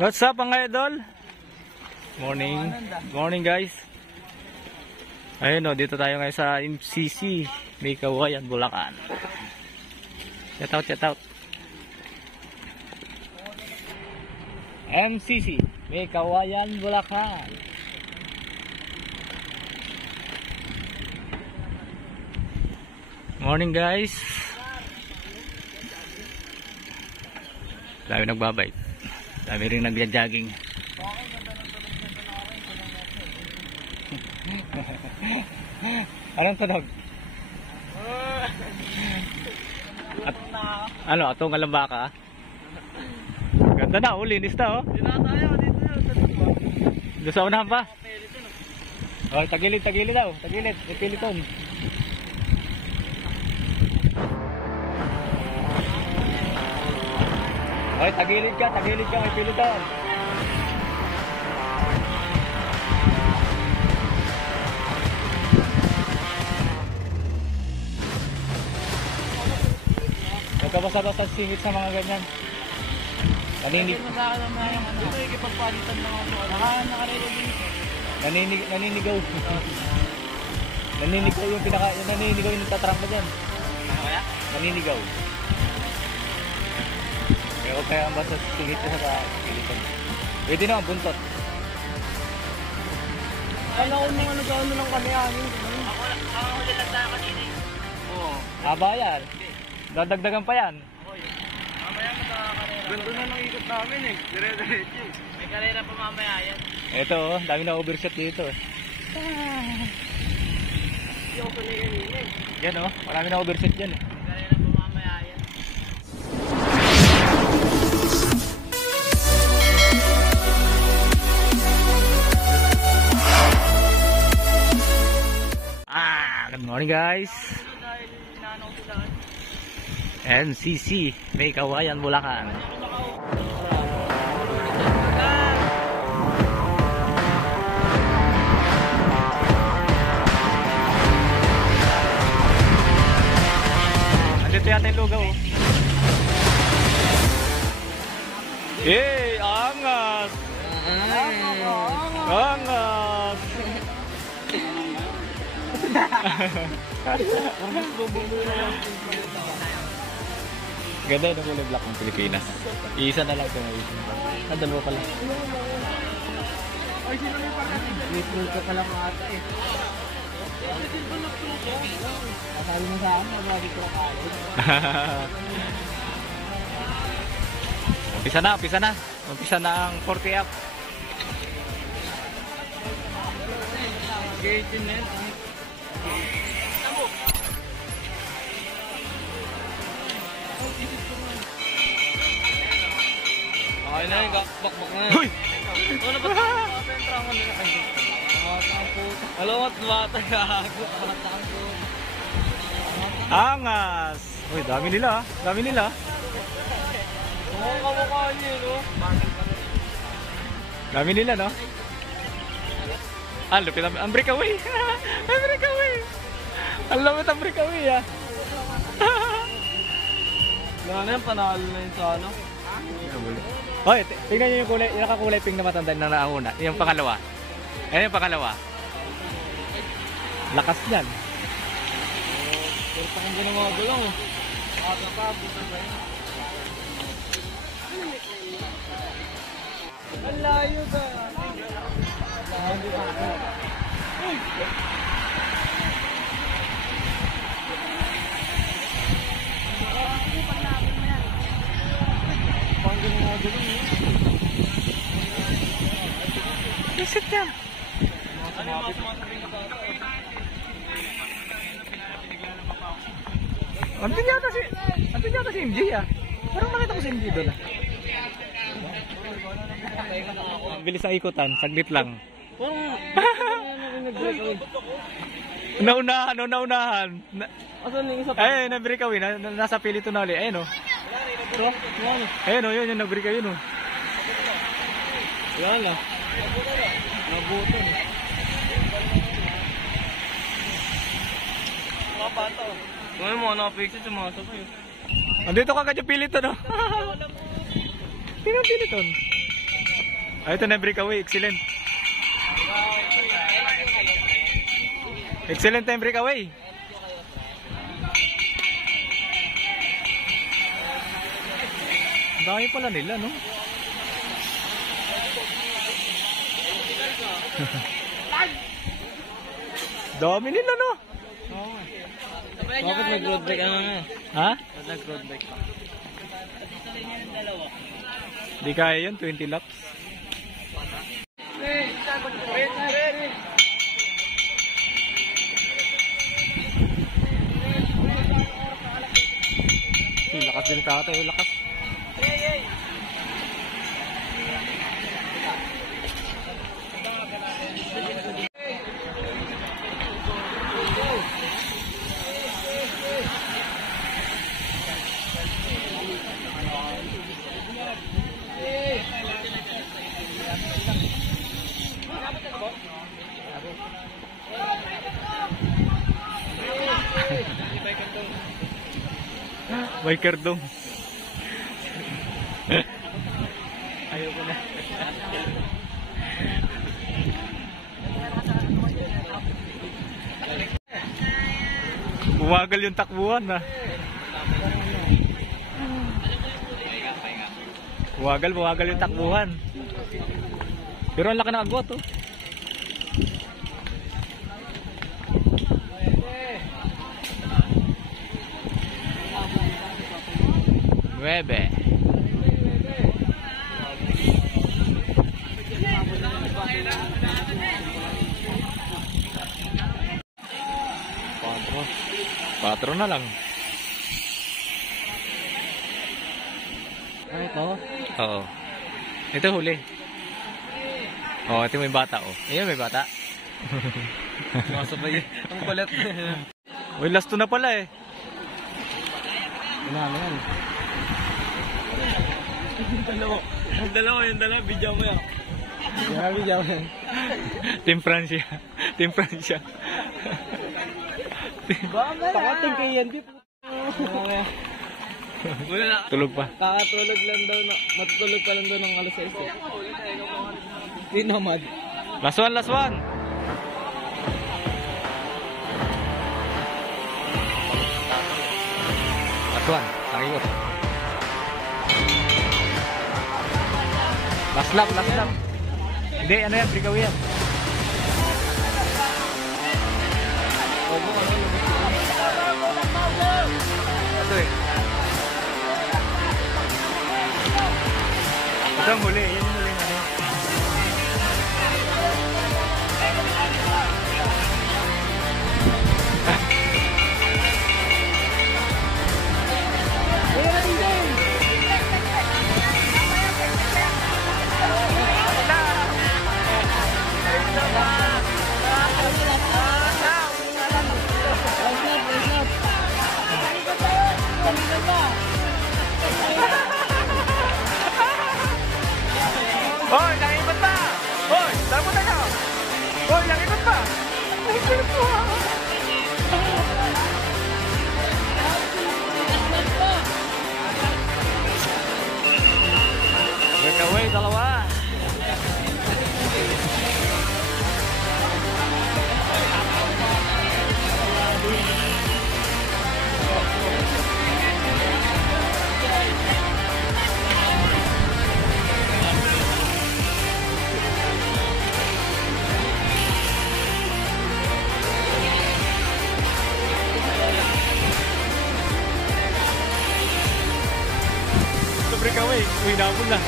What's up mga idol? Morning. Morning guys. Ayun o, dito tayo ngayon sa MCC May Kawayan, Bulacan. Shout out, shout out. MCC May Kawayan, Bulacan. Morning guys. Dami nagbabike. Dami rin nagja-jogging. Anong tunog? Ano, atong alambaka? Ganda na, linis na oh. Doon sa unahan pa? Oh, tagilid daw. Tagilid, may piliton. Hoy, tagilid ka, may piliton. Nagkabasa-basa singit sa mga ganyan. Naninigaw yung naninigaw yung nagtatrangka dyan. Naninigaw. Pero kaya ang basta singit ka sa piliton. Pwede naman buntot. Kala ko nung ano lang kami amin. Ako huli lang tayo kanina. Oo. Aba yan. Dadagdagan pa yan. Mamaya magkakakarera. Ganda na ng ikot namin eh. Dire-diretso. May karera pa mamaya yan. Ito oh, dami na overshot dito. Hindi ako sanay kanina eh. Yan oh, marami na overshot dyan eh. May karera pa mamaya yan. Good morning guys. Dahil inaano ko sila. MCC May Kawayan, Bulacan. Andito yata yung lugaw oh. Yay! Angas! Angas! Ganda yung kulay black ng Pilipinas. Iisa na lang ito. Dalawa pa lang. Ay, sino na yung pagkakas? Wait, ka pala mga ata eh. Sabi mo sa akin, nabagi ko ako. Umpisa na. Umpisa na ang 40 up. Okay, tinet. Okay na yung bakbak na yun. Hoy! Ano ba ito? Entrangan nila kayo. Matang puto. Alam mo, bata gago. Matang puto. Angas! Uy, dami nila. Dami nila. Oo, kamukha niyo, no? Dami nila, no? Lupit ang breakaway. Ang breakaway. Ang lupit ang breakaway, ah. Wala na yung panalo na yun sa ano. Hoy, tingnan niyo yung kulay, yung nakakulay pink na matanda na nauna. Yung pangalawa. Ayan yung pangalawa. Lakas niyan. Pero pakang din ang mga gulong, oh. Ang layo ba? Visit yan. Andun yata si MJ ah. Parang nakita ko si MJ doon ah. Ang bilis ang ikutan, saglit lang. Naunahan. Asan yung isa pa? Ay, nag-breakaway. Nasa pilito na ulit. Ayun o. Ayun o, yun yung nag-breakaway yun o. Yan lang. Nabutin. Mga bata. Kung may mga nakapixit, sumasabay. Andito ka kadyo Piliton, no? Sino ang Piliton? Ay, ito na yung breakaway. Excellent. Excellent time breakaway. Ang dami pala nila, no? Dami nila, no? Bakit nag-road bike ano nga? Ha? Nag-road bike pa. Di kaya yun, 20 laps. Lakas din tatay, lakas. Biker dong. Ayoko na. Bumagal yung takbuhan na. Bumagal yung takbuhan. Pero ang laki ng agwat, oh. Nueve. Patro na lang. Ay, ito? Oo. Ito huli. Oo, ito may bata, oh. Ayun, may bata. Masabay. Ang kulit. Uy, last two na pala eh. Ano yan? Yung dalawa, video mo yan. Yung video mo yan. Team Francia. Team Francia. Pakating kay Yandy. Tulog pa. Kakatulog lang daw na, matutulog pa lang daw ng alas 6. Hindi naman. Last one, last one. Last one. Nakikot. Last lap, last lap. Hindi, ano yan, breakaway yan. Ito eh. Ito ang huli, yan yung huli na ano. Hoy, nakikot pa! Hoy, saan mo na nyo? Hoy, nakikot pa! Nakikot pa! Breakaway, dalawa! Breakaway, uwi na ako na.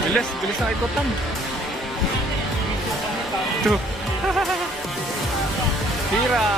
Bilis, bilis na ikutan. Tuh. Tira.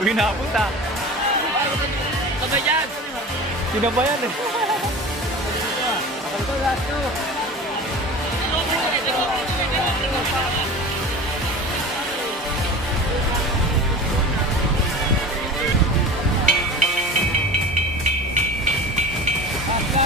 Uy, napunta. Sabay dyan! Sino ba yan eh? Ito, last two.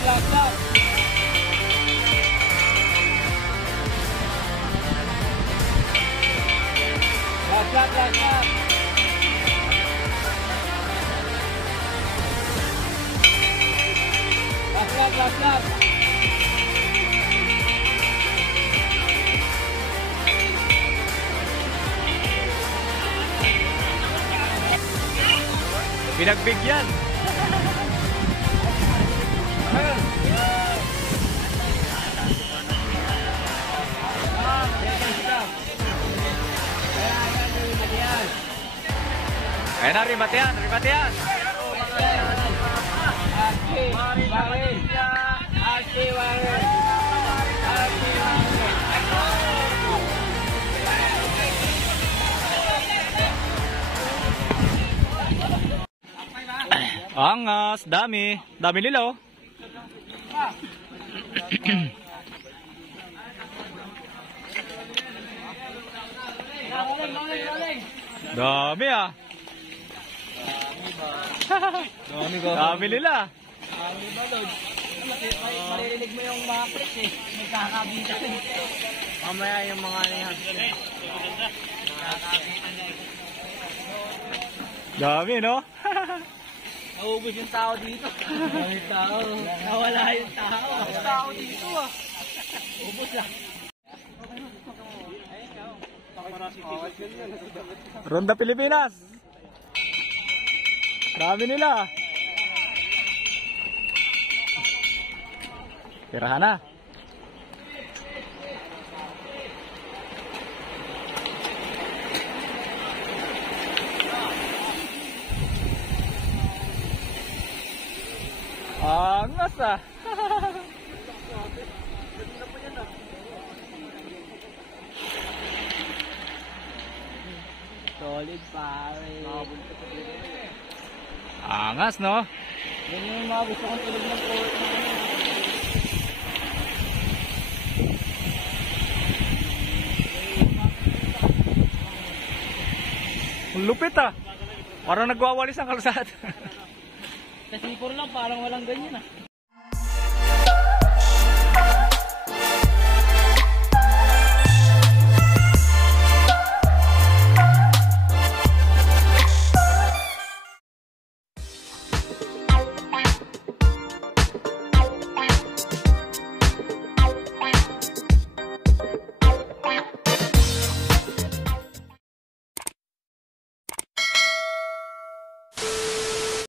Last lap. Last lap. Last lap. Pinagbigyan. Ayan na, rimatian. Angas, dami nila oh. Dami ah. Dami nila. Maririnig mo yung mga click eh. May kakabitan eh. Mamaya yung mga yan. Dami no? Naubos yung tao dito. May tao. Nawala yung tao. May tao dito ah. Ubos lang. Ronda Pilipinas. Dami nila. Tirahan na. Angas ah. Solid pare. Angas no? Yan yung mga gusto kong tulog ng port. Ang lupit ah. Parang nagwawalis ang kalsada. Kasi puro lang parang walang ganyan ah.